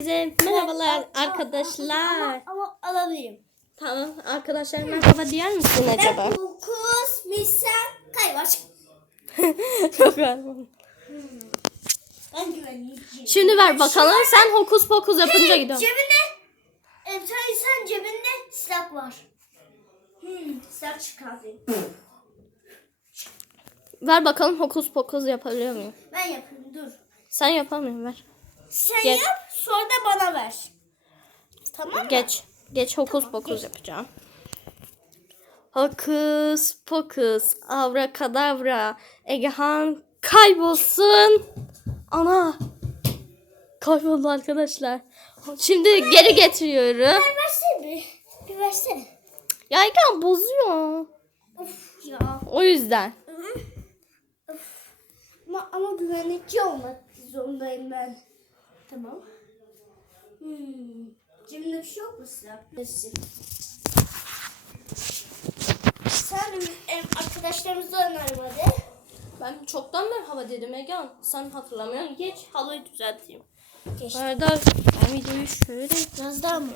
Herkese merhabalar arkadaşlar. Ama, alayım. Tamam arkadaşlar merhaba diyer misin acaba? Fokus, misal, kaybaş. Çok. Ben güvenliyim. Şimdi ver bakalım sen hokus pokus yapınca gidiyor. Cebinde, e, sen, sen cebinde silah var. Hmm, silah çıkartayım. Ver bakalım hokus pokus yapabiliyor muyum? Ben yapayım dur. Sen yapamıyorum ver. Sen Geç. yap sonra da bana ver. Tamam mı? Geç. Geç hokus pokus yapacağım. Hokus pokus avrakadabra Egehan kaybolsun. Ana kayboldu arkadaşlar. Şimdi geri getiriyorum. Ver versene bir. Bir versene. Ya Egehan bozuyor. Of ya. O yüzden. Hı. Of. Ama, ama güvenlikçi olmak zorundayım ben. Tamam. Hmm. Cebimde bir şey yok mu silah? Sen em, arkadaşlarımızla oynarım hadi. Ben çoktan merhaba dedim Egehan. Sen hatırlamıyorsun. Geç halıyı düzelteyim. Geçti. Ben videoyu şöyle Biraz daha mı?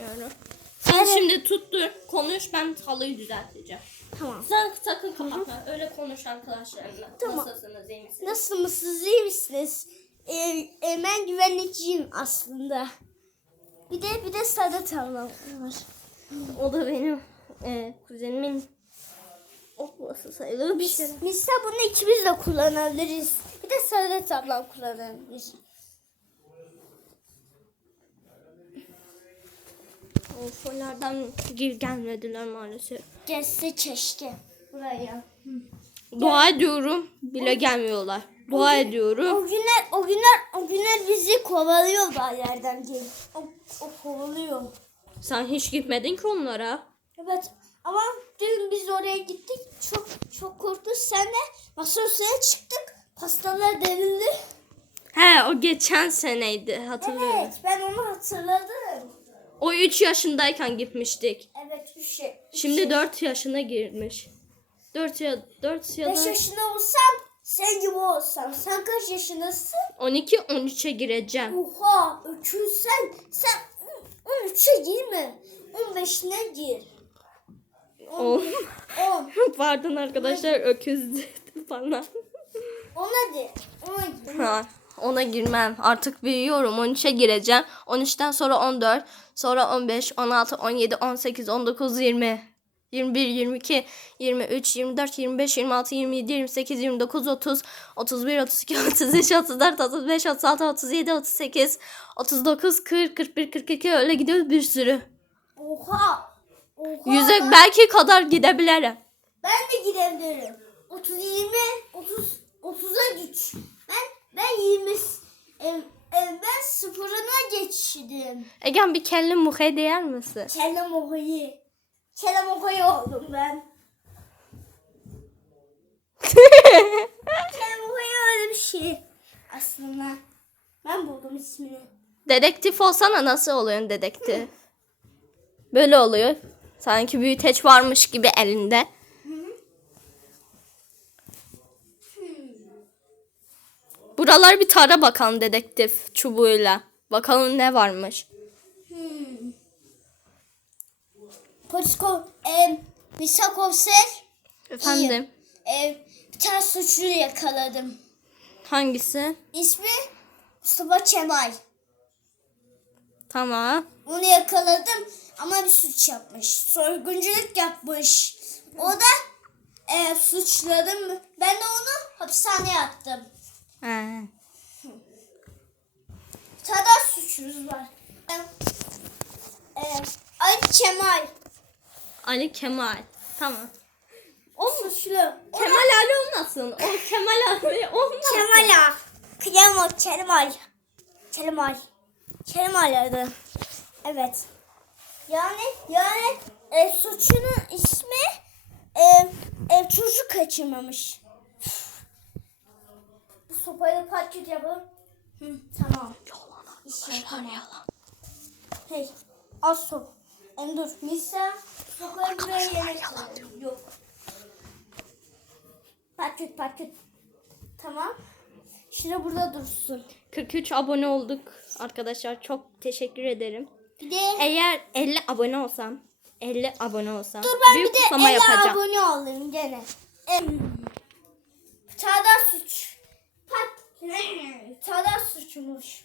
Sen şimdi tuttur. Konuş ben halıyı düzelteceğim. Tamam. Sen sakın kapatma. Öyle konuş arkadaşlarınla. Tamam. Nasılsınız iyi misiniz? Nasılsınız? iyi misiniz? Ee, e, ben güvenlikçiyim aslında. Bir de bir de Sadat ablam var. O da benim e, kuzenimin oblası sayılır bir şey. Misal bunu ikimiz de kullanabiliriz. Bir de Sadat ablam kullanabilir. O follardan gir gelmediler maalesef. Gelse keşke buraya. Dua ediyorum bile gelmiyorlar. Dua ediyorum. O günler o günler o günler bizi kovalıyor da yerden gelip. O, o kovalıyor. Sen hiç gitmedin ki onlara. Evet ama dün biz oraya gittik. Çok çok korktuk. Sen de masaüstüne çıktık. Pastalar derildi. He o geçen seneydi hatırlıyorum. Evet ben onu hatırladım. O 3 yaşındayken gitmiştik. Evet bir şey. Şimdi 4 yaşına girmiş. 4 ya 4 ya 5 da yaşında olsam sen gibi olsam. Sen kaç yaşındasın? 12 13'e gireceğim. Oha öküz sen. Sen 13'e girme. 15'ine gir. O 10. Pardon arkadaşlar öküz dedim bana. Ona de. Ona gir. Ha, ona girmem. Artık büyüyorum. 13'e gireceğim. 13'ten sonra 14, sonra 15, 16, 17, 18, 19, 20. 21, 22, 23, 24, 25, 26, 27, 28, 29, 30, 31, 32, 33, 34, 35, 36, 37, 38, 39, 40, 41, 42 öyle gidiyor bir sürü. Oha. Oha. Yüze ben, belki kadar gidebilirim. ben de gidebilirim. 30 20 30 30'a güç. Ben ben 20 e, ben sıfırına geçtim. Egen bir kelle muhe değer misin? Kelle mohoyu. Kelle mohoyu oldum ben. Kelle mohoyu öyle bir şey. Aslında ben buldum ismini. Dedektif olsana nasıl oluyorsun dedektif? Böyle oluyor. Sanki büyüteç varmış gibi elinde. Buralar bir tara bakalım dedektif çubuğuyla. Bakalım ne varmış. Hmm. Polis ko e, Misa komiser Efendim. e, bir tane suçluyu yakaladım. Hangisi? İsmi Mustafa Kemal. Tamam. Onu yakaladım ama bir suç yapmış. Soygunculuk yapmış. O da e, suçladım. Ben de onu hapishaneye attım. He. Daha suçlumuz var. E, e, Ali Kemal. Ali Kemal. Tamam. O suçlu. Kemal Ali olmasın. O Kemal Ali olmasın. Kemal Ağa. Kemal. Kemal. Kemal. Kemal adı. Evet. Yani yani e, suçunun ismi e, e, çocuk kaçırmamış. Bu sopayla paket yapalım. Hı, tamam. İşte tamam. Hey, az top. Em dur. Nisa, sopayı buraya. Yok. Paket paket. Tamam. Şurada burada dursun. 43 abone olduk arkadaşlar. Çok teşekkür ederim. Bir de Eğer 50 abone olsam 50 abone olsam dur ben büyük bir de kutlama 50 yapacağım. abone olayım gene. Em, Çağdaş suç. Pat. Çağdaş suçmuş.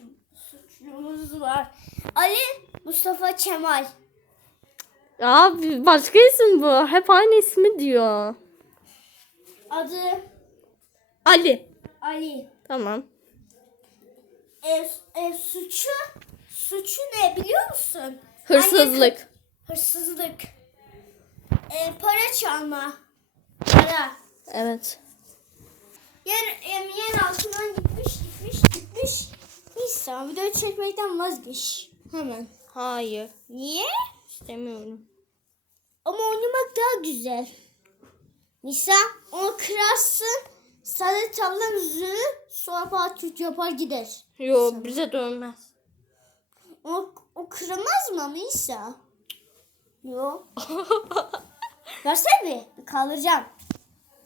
Suçlumuz var. Ali Mustafa Kemal. Abi başka isim bu. Hep aynı ismi diyor. Adı Ali. Ali. Tamam. E, e, suçu suçu ne biliyor musun? Anne- Hırsızlık. hırsızlık. E, para çalma. Para. Evet. Yer, em, yer altından gitmiş gitmiş gitmiş. Nisa video çekmekten vazgeç. Hemen. Hayır. Niye? İstemiyorum. Ama oynamak daha güzel. Nisa onu kırarsın. Sadece tablanın yüzünü sonra patlık yapar gider. Yo bize dönmez. O, o kırılmaz mı Nisa? Yok. Versene bir. Kaldıracağım.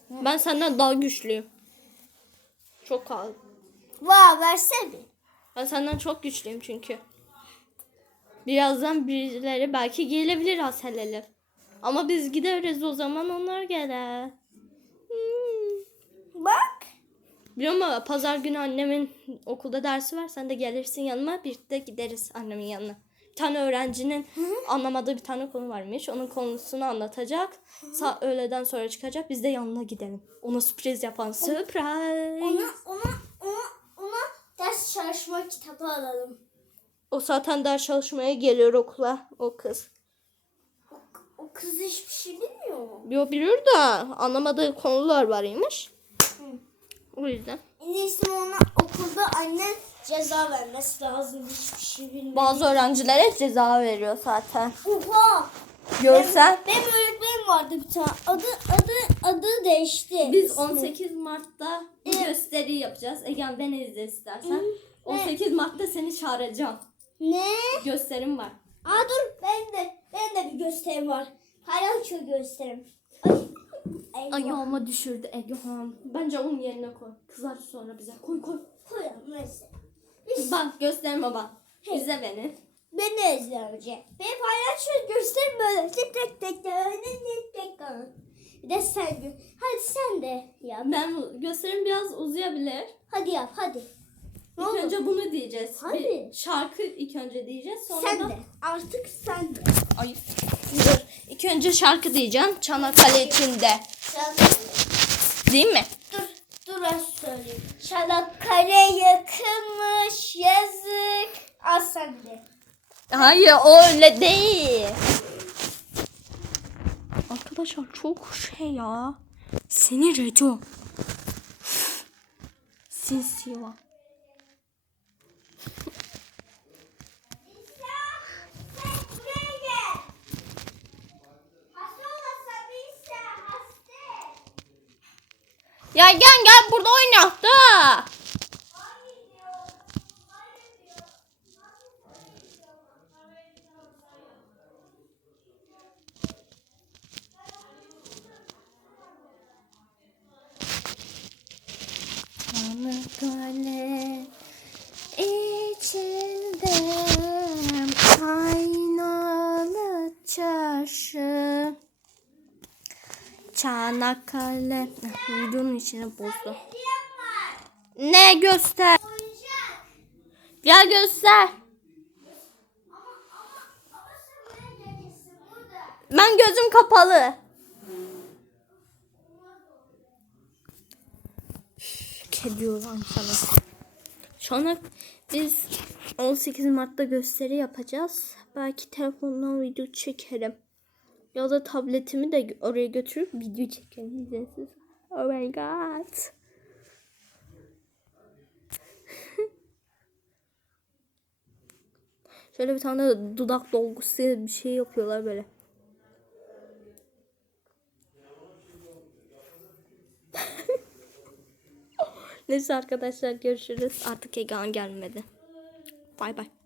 Ben senden daha güçlüyüm. Çok kal. Vay versene bir. Ben senden çok güçlüyüm çünkü. Birazdan birileri belki gelebilir Aseleler. Ama biz gideriz o zaman onlar gelir. Hmm. Bak. Biliyor musun pazar günü annemin okulda dersi var. Sen de gelirsin yanıma birlikte gideriz annemin yanına. Bir tane öğrencinin anlamadığı bir tane konu varmış. Onun konusunu anlatacak. Sa öğleden sonra çıkacak. Biz de yanına gidelim. Ona sürpriz yapan sürpriz. Ona, ona, ona, ona ders çalışma kitabı alalım. O zaten ders çalışmaya geliyor okula o kız. O, o kız hiçbir şey bilmiyor mu? Yo biliyor da anlamadığı konular varmış. O yüzden. En iyisi ona okulda annen ceza vermesi lazım. Hiçbir şey bilmiyor. Bazı öğrencilere ceza veriyor zaten. Oha. Görsen. Benim öğretmenim vardı bir tane. Adı adı adı değişti. Biz İsmi. 18 Mart'ta bu Evet. gösteri yapacağız. Egen ben izle istersen. Hı. 18 Mart'ta seni çağıracağım. Ne? Gösterim var. Aa dur ben de ben de bir gösterim var. Palyaço gösterim. Ay. Ayağıma düşürdü Egehan. Bence onun yerine koy. Kızar sonra bize. Koy koy. Koyalım neyse. Bak gösterime bak. İzle beni. Ben de izleyeceğim. Ben palyaço gösterim böyle. Tek tek tek tek tek tek tek tek. Bir de sen Hadi sen de yap. Ben gösterim biraz uzayabilir. Hadi yap hadi. Ne İlk olur. önce bunu diyeceğiz. Hadi. Bir şarkı ilk önce diyeceğiz. Sonra Sen da... de. Artık sen de. Ay. Dur. İlk önce şarkı diyeceğim. Çanakkale içinde. Değil mi? Dur, dur ben söyleyeyim. Çanakkale yakınmış yazık. Al sen de. Hayır o öyle değil. Arkadaşlar çok şey ya. Sinir ediyor. Sinsi var. Sen buraya gel. Hasta olasın Nisa, hasta. Ya gel gel burada oynak da. Hayır diyor. Hayır diyor. Çanakkale içinde aynalı çarşı. Çanakkale. Videonun içine bozdu. Ne göster? Gel göster. Ben gözüm kapalı. Kedi olan sana. Sonra biz 18 Mart'ta gösteri yapacağız. Belki telefondan video çekerim. Ya da tabletimi de oraya götürüp video çekerim. izinsiz. Oh my god. Şöyle bir tane dudak dolgusu bir şey yapıyorlar böyle. Neyse arkadaşlar görüşürüz. Artık Egehan gelmedi. Bay bay.